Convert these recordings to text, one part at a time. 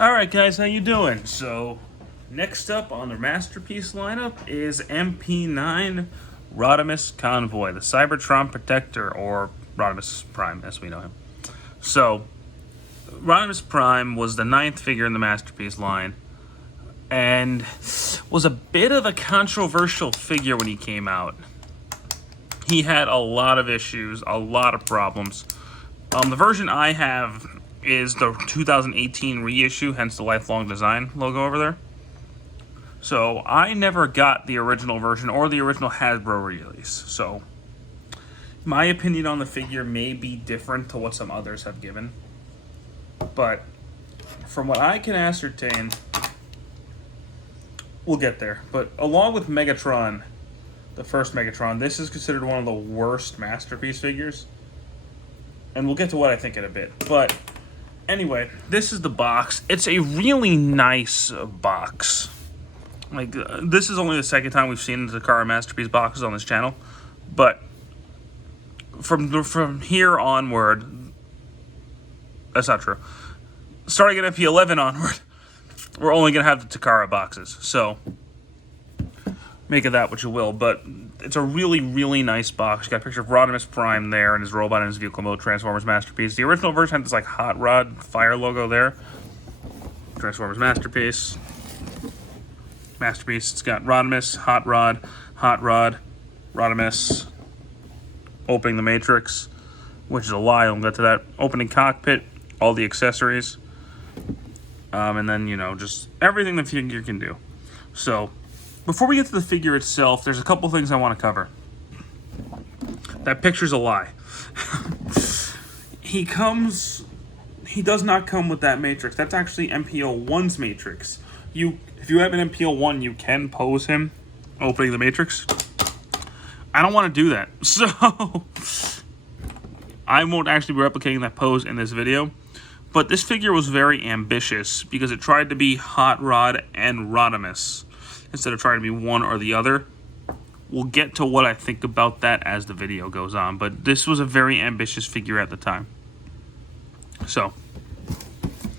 Alright guys, how you doing? So, next up on the Masterpiece lineup is MP-9 Rodimus Convoy, the Cybertron Protector, or Rodimus Prime as we know him. So, Rodimus Prime was the 9th figure in the Masterpiece line, and was a bit of a controversial figure when he came out. He had a lot of issues, a lot of problems. The version I have is the 2018 reissue, hence the Lifelong Design logo over there. So I never got the original version or the original Hasbro release. So my opinion on the figure may be different to what some others have given. But from what I can ascertain, we'll get there. But along with Megatron, the first Megatron, this is considered one of the worst Masterpiece figures. And we'll get to what I think in a bit. But anyway, this is the box. It's a really nice box. Like, this is only the second time we've seen the Takara Masterpiece boxes on this channel. But from here onward, that's not true. Starting at MP-11 onward, we're only going to have the Takara boxes. So, make of that what you will. But it's a really, really nice box. You got a picture of Rodimus Prime there and his robot in his vehicle mode, Transformers Masterpiece. The original version had this like hot rod fire logo there. Transformers Masterpiece. Masterpiece. It's got Rodimus, hot rod, Rodimus, opening the Matrix, which is a lie. We'll get to that. Opening cockpit, all the accessories, and then, you know, just everything the figure can do. So, before we get to the figure itself, there's a couple things I want to cover. That picture's a lie. He does not come with that Matrix. That's actually MP-01's Matrix. If you have an MP-01, you can pose him opening the Matrix. I don't want to do that. So, I won't actually be replicating that pose in this video. But this figure was very ambitious because it tried to be Hot Rod and Rodimus instead of trying to be one or the other. We'll get to what I think about that as the video goes on, but this was a very ambitious figure at the time. So,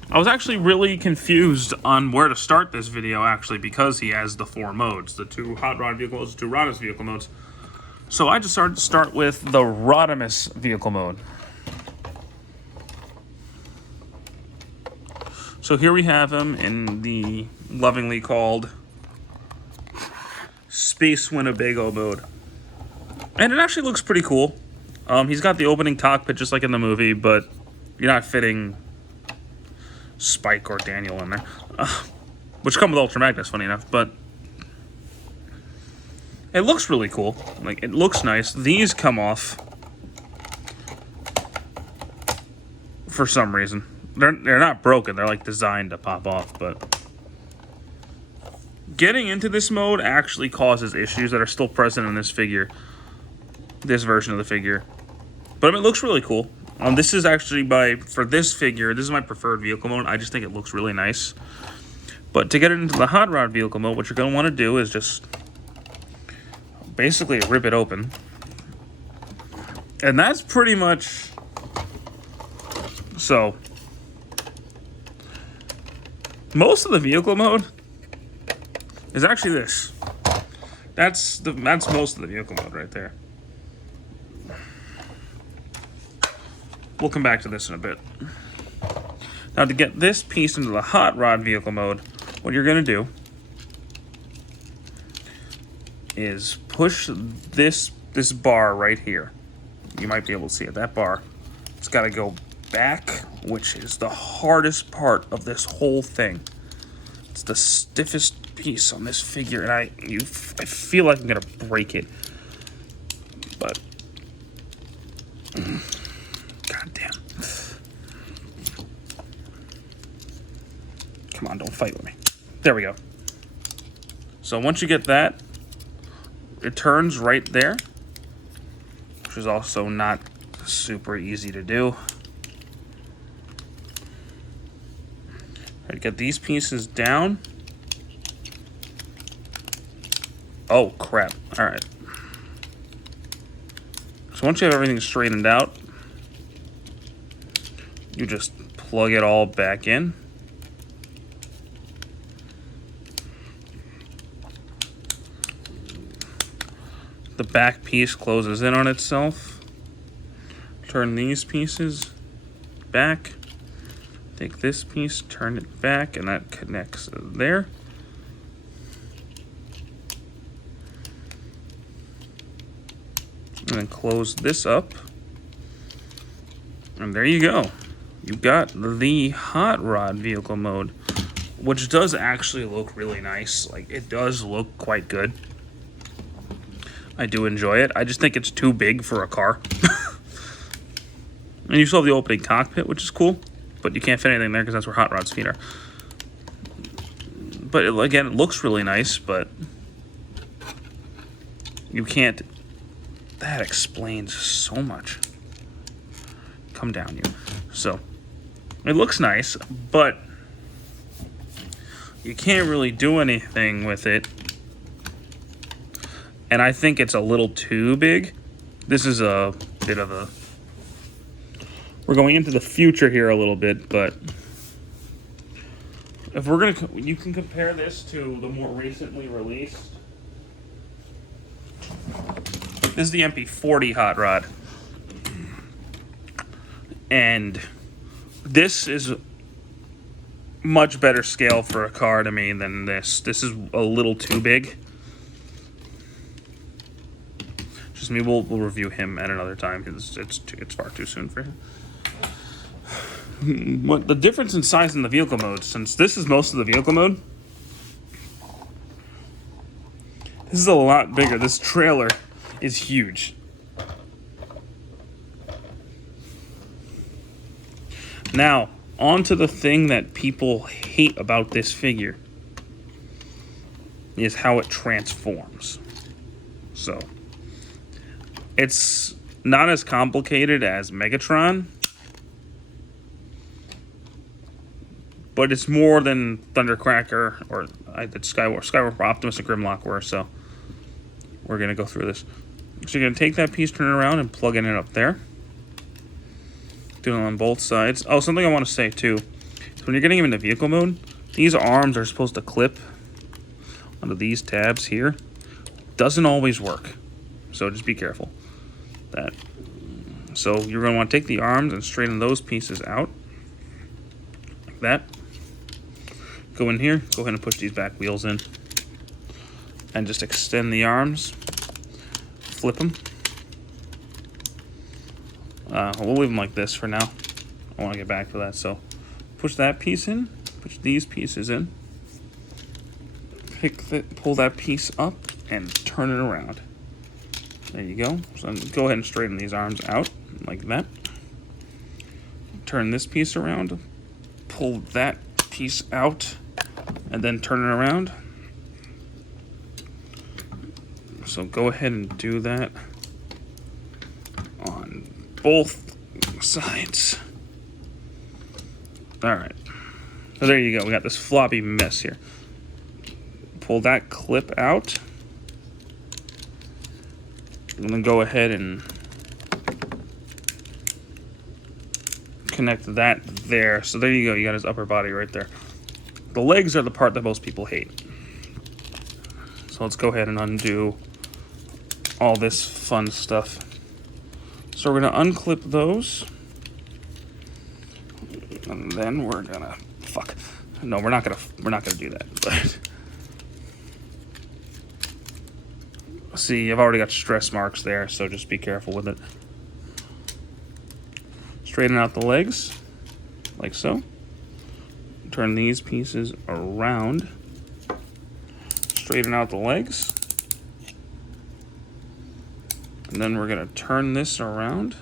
I was actually really confused on where to start this video, actually, because he has the 4 modes, the 2 Hot Rod vehicle modes, the 2 Rodimus vehicle modes. So I just started to start with the Rodimus vehicle mode. So here we have him in the lovingly called Space Winnebago mode. And it actually looks pretty cool. He's got the opening cockpit just like in the movie, but you're not fitting Spike or Daniel in there. Which come with Ultra Magnus, funny enough, but it looks really cool. Like, it looks nice. These come off for some reason. They're not broken. They're like designed to pop off, but getting into this mode actually causes issues that are still present in this figure, this version of the figure. But I mean, it looks really cool. This is actually for this figure, this is my preferred vehicle mode. I just think it looks really nice. But to get into the Hot Rod vehicle mode, what you're going to want to do is just basically rip it open. And that's pretty much... So, most of the vehicle mode is actually this. That's most of the vehicle mode right there. We'll come back to this in a bit. Now, to get this piece into the Hot Rod vehicle mode, what you're going to do is push this bar right here. You might be able to see it. That bar. It's got to go back, which is the hardest part of this whole thing. It's the stiffest piece on this figure, and I feel like I'm gonna break it, but god damn. Come on, don't fight with me. There we go. So once you get that, it turns right there, which is also not super easy to do. Get these pieces down. Oh, crap. All right. So once you have everything straightened out, you just plug it all back in. The back piece closes in on itself. Turn these pieces back. Take this piece, turn it back, and that connects there. And then close this up. And there you go. You've got the hot rod vehicle mode, which does actually look really nice. Like, it does look quite good. I do enjoy it. I just think it's too big for a car. And you still have the opening cockpit, which is cool, but you can't fit anything there because that's where Hot Rod's feet are. But again, it looks really nice, but you can't. That explains so much. Come down, you. So it looks nice, but you can't really do anything with it. And I think it's a little too big. This is a bit of a... We're going into the future here a little bit, but if we're gonna, you can compare this to the more recently released. This is the MP-40 hot rod, and this is much better scale for a car to me than this. This is a little too big. Just me. We'll review him at another time because it's far too soon for him. What the difference in size in the vehicle mode, since this is most of the vehicle mode, this is a lot bigger. This trailer is huge. Now, on to the thing that people hate about this figure is how it transforms. So, it's not as complicated as Megatron, but it's more than Thundercracker or Skywarp, Optimus, and Grimlock were, so we're going to go through this. So you're going to take that piece, turn it around, and plug in it up there. Do it on both sides. Oh, something I want to say, too. So when you're getting him into vehicle mode, these arms are supposed to clip onto these tabs here. Doesn't always work, so just be careful. That. So you're going to want to take the arms and straighten those pieces out. Like that. Go in here, go ahead and push these back wheels in. And just extend the arms. Flip them. We'll leave them like this for now. I want to get back to that, so push that piece in, push these pieces in, pull that piece up, and turn it around. There you go. So go ahead and straighten these arms out like that. Turn this piece around, pull that piece out, and then turn it around. So go ahead and do that on both sides. Alright. So there you go. We got this floppy mess here. Pull that clip out. And then go ahead and connect that there. So there you go. You got his upper body right there. The legs are the part that most people hate. So let's go ahead and undo all this fun stuff. So we're gonna unclip those, and then we're gonna No, we're not gonna do that. But see, I've already got stress marks there, so just be careful with it. Straighten out the legs, like so. Turn these pieces around. Straighten out the legs. And then we're going to turn this around.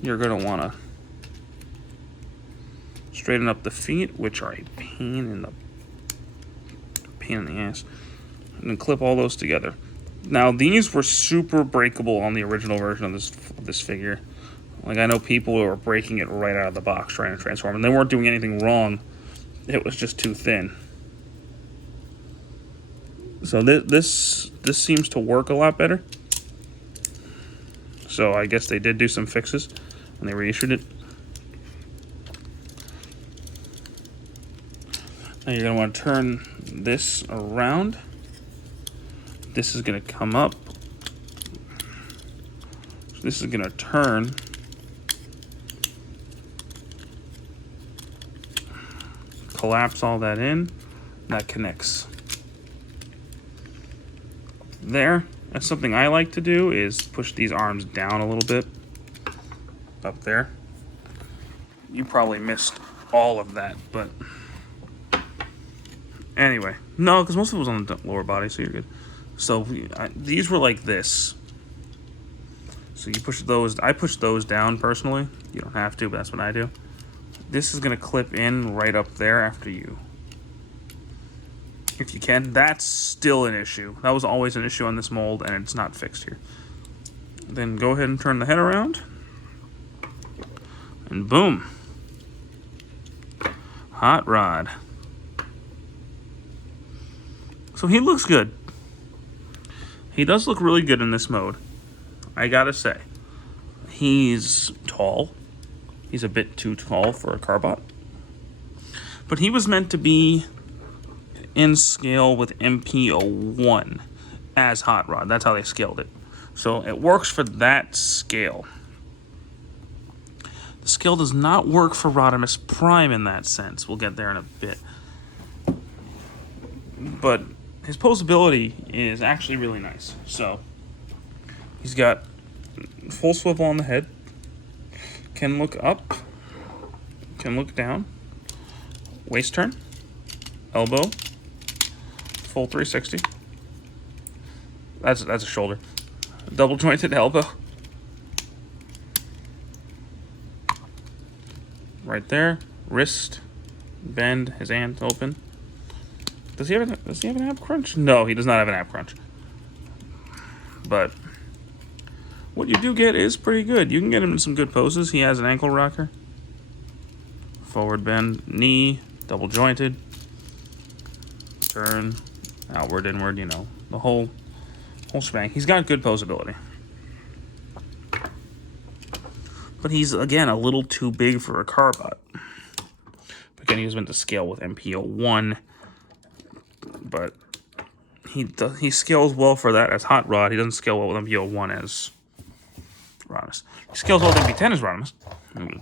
You're going to want to straighten up the feet, which are a pain in the ass. And then clip all those together. Now, these were super breakable on the original version of this figure. Like, I know people were breaking it right out of the box trying to transform, and they weren't doing anything wrong. It was just too thin. So this seems to work a lot better. So I guess they did do some fixes when they reissued it. Now you're going to want to turn this around. This is going to come up This is going to turn. Collapse all that in. That connects there. That's something I like to do, is push these arms down a little bit. Up there. You probably missed all of that, but anyway. No, because most of it was on the lower body, so you're good. So these were like this. So you push those. I push those down personally. You don't have to, but that's what I do. This is going to clip in right up there after you. If you can. That's still an issue. That was always an issue on this mold, and it's not fixed here. Then go ahead and turn the head around. And boom. Hot rod. So he looks good. He does look really good in this mode. I gotta say. He's tall. He's a bit too tall for a Carbot. But he was meant to be in scale with MP-9 as Hot Rod. That's how they scaled it. So it works for that scale. The scale does not work for Rodimus Prime in that sense. We'll get there in a bit. But his posability is actually really nice. So he's got full swivel on the head. Can look up. Can look down. Waist turn. Elbow. Full 360. That's a shoulder. Double jointed elbow. Right there. Wrist. Bend. His hand open. Does he have an ab crunch? No, he does not have an ab crunch. But what you do get is pretty good. You can get him in some good poses. He has an ankle rocker. Forward bend. Knee. Double jointed. Turn. Outward, inward, you know. The whole shebang. He's got good posability. But he's, again, a little too big for a Carbot. Again, he was meant to scale with MP-9. But he scales well for that as Hot Rod. He doesn't scale well with MP-9 as Rodimus. He scales well with MP-10 as Rodimus.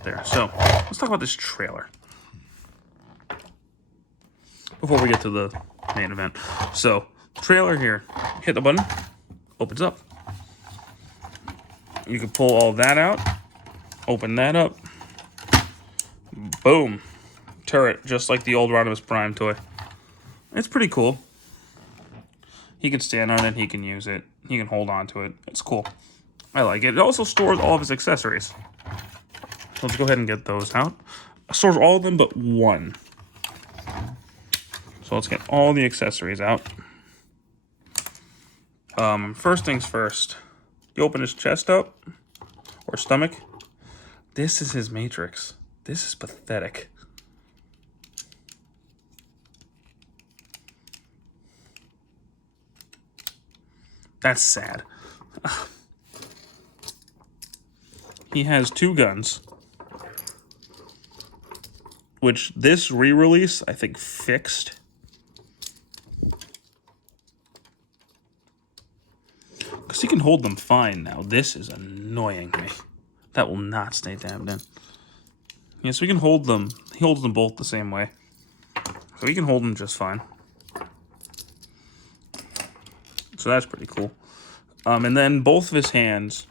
There. So, let's talk about this trailer before we get to the main event. So, trailer here. Hit the button. Opens up. You can pull all that out. Open that up. Boom. Turret, just like the old Rodimus Prime toy. It's pretty cool. He can stand on it. He can use it. He can hold on to it. It's cool. I like it. It also stores all of his accessories. So let's go ahead and get those out. It stores all of them but one. So let's get all the accessories out. First things first. You open his chest up. Or stomach. This is his matrix. This is pathetic. That's sad. He has two guns. Which this re-release, I think, fixed. Because he can hold them fine now. This is annoying me. That will not stay damned in. Yes, we can hold them. He holds them both the same way. So we can hold them just fine. So that's pretty cool. And then both of his hands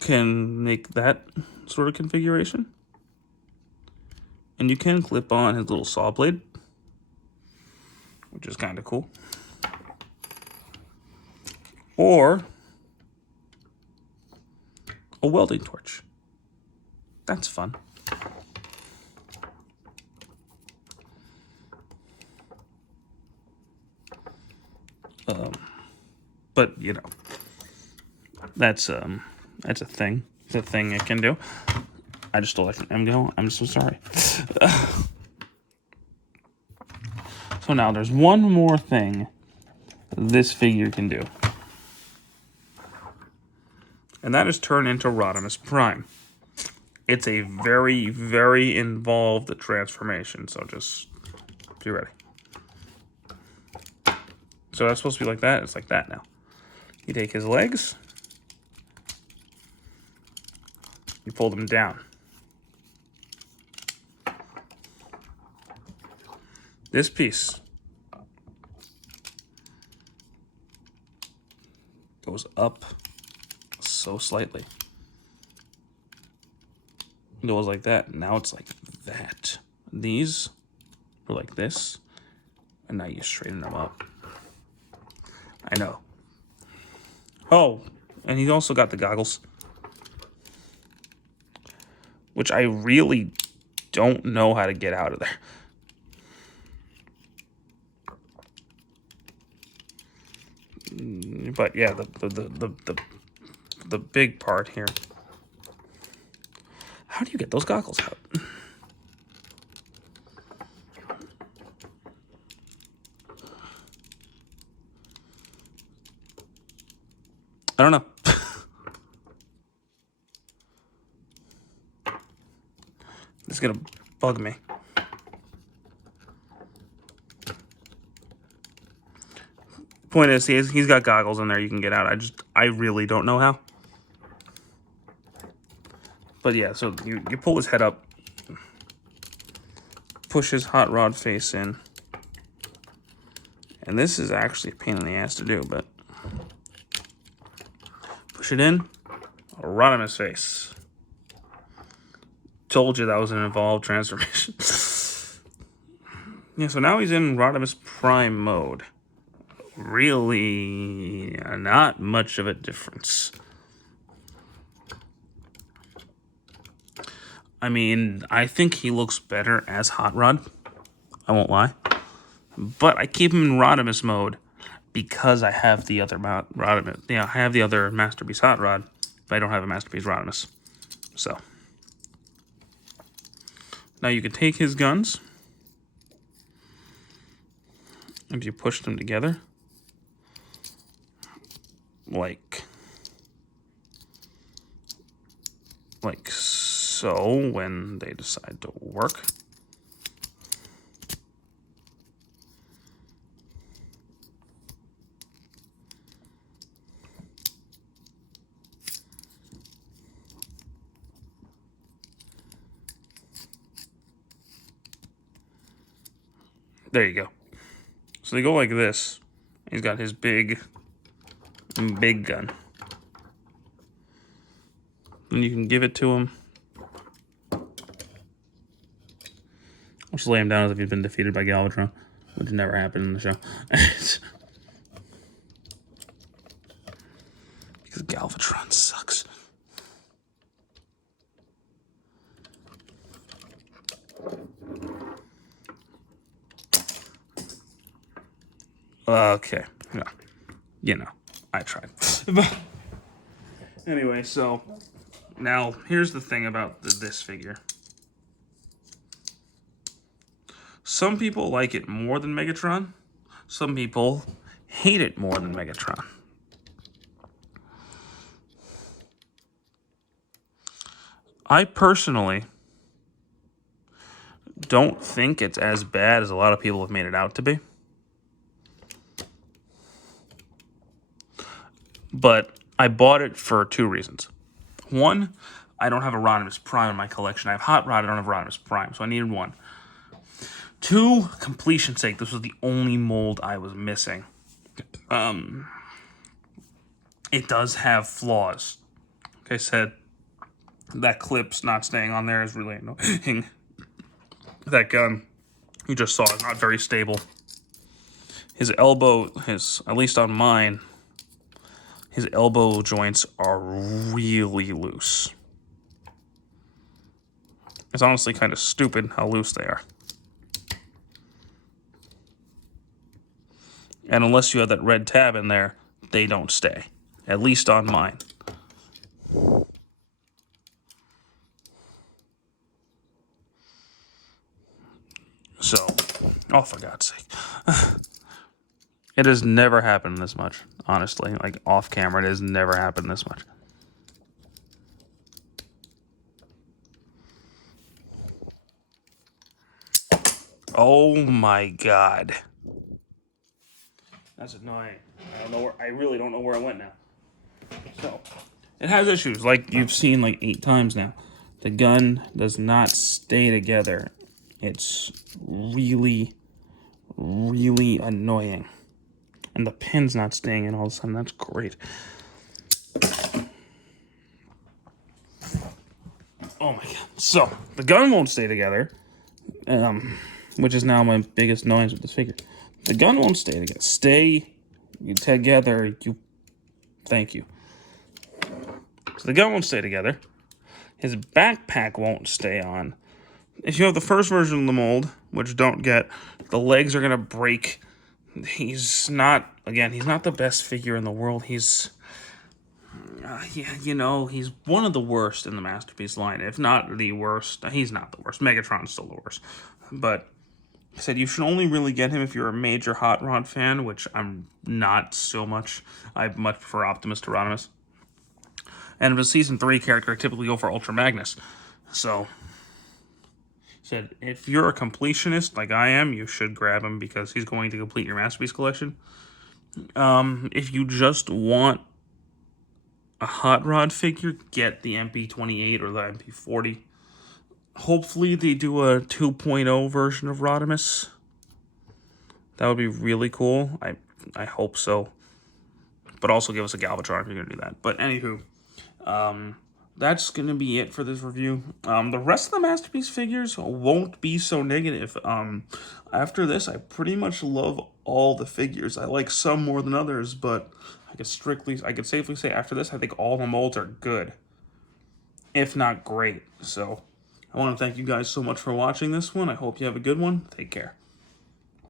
can make that sort of configuration. And you can clip on his little saw blade, which is kind of cool. Or a welding torch. That's fun. But you know, that's a thing. It's a thing it can do. I just stole that from MGO. I'm so sorry. So now there's one more thing this figure can do. and that is turned into Rodimus Prime. It's a very, very involved transformation, so just be ready. So that's supposed to be like that. It's like that now. You take his legs, you pull them down. This piece goes up so slightly. It goes like that. Now it's like that. These were like this, and now you straighten them up. I know. Oh, and he's also got the goggles, which I really don't know how to get out of there. But yeah, the big part here. How do you get those goggles out? I don't know. It's gonna bug me. Point is, he's got goggles in there you can get out. I really don't know how. But yeah, so you pull his head up, push his hot rod face in. And this is actually a pain in the ass to do, but push it in, Rodimus face. Told you that was an involved transformation. Yeah, so now he's in Rodimus Prime mode. Really not much of a difference. I mean, I think he looks better as Hot Rod. I won't lie. But I keep him in Rodimus mode because I have the other Rodimus. Yeah, I have the other Masterpiece Hot Rod, but I don't have a Masterpiece Rodimus. So now you can take his guns, and you push them together like so when they decide to work. There you go. So they go like this. He's got his big gun. And you can give it to him. I'll just lay him down as if he's been defeated by Galvatron, which never happened in the show. Because Galvatron sucks. Okay. Yeah. You know, I tried. Anyway, so now here's the thing about this figure. Some people like it more than Megatron. Some people hate it more than Megatron. I personally don't think it's as bad as a lot of people have made it out to be. But I bought it for two reasons. One, I don't have a Rodimus Prime in my collection. I have Hot Rod, I don't have Rodimus Prime, so I needed one. Two, completion's sake, this was the only mold I was missing. It does have flaws. Like I said, that clip's not staying on there is really annoying. That gun you just saw is not very stable. His elbow, at least on mine, his elbow joints are really loose. It's honestly kind of stupid how loose they are. And unless you have that red tab in there, they don't stay. At least on mine. So, oh, for God's sake. It has never happened this much, honestly. Like, off camera, it has never happened this much. Oh my god. That's annoying. I really don't know where it went now. So, it has issues, like you've seen like 8 times now. The gun does not stay together. It's really, really annoying. And the pin's not staying in all of a sudden. That's great. Oh my god. So, the gun won't stay together. Which is now my biggest annoyance with this figure. The gun won't stay together. Thank you. So the gun won't stay together. His backpack won't stay on. If you have the first version of the mold, which don't get, the legs are going to break. He's not the best figure in the world. He's one of the worst in the Masterpiece line, if not the worst. He's not the worst. Megatron's still the worst. But I said you should only really get him if you're a major Hot Rod fan, which I'm not so much. I much prefer Optimus to Rodimus. And if a Season 3 character, I typically go for Ultra Magnus. So, said if you're a completionist like I am, you should grab him because he's going to complete your Masterpiece collection. If you just want a Hot Rod figure, get the MP-28 or the MP-40. Hopefully they do a 2.0 version of Rodimus. That would be really cool. I hope so. But also give us a Galvatron if you're going to do that. But anywho, that's going to be it for this review. The rest of the Masterpiece figures won't be so negative. After this, I pretty much love all the figures. I like some more than others, but I could safely say after this, I think all the molds are good, if not great. So I want to thank you guys so much for watching this one. I hope you have a good one. Take care.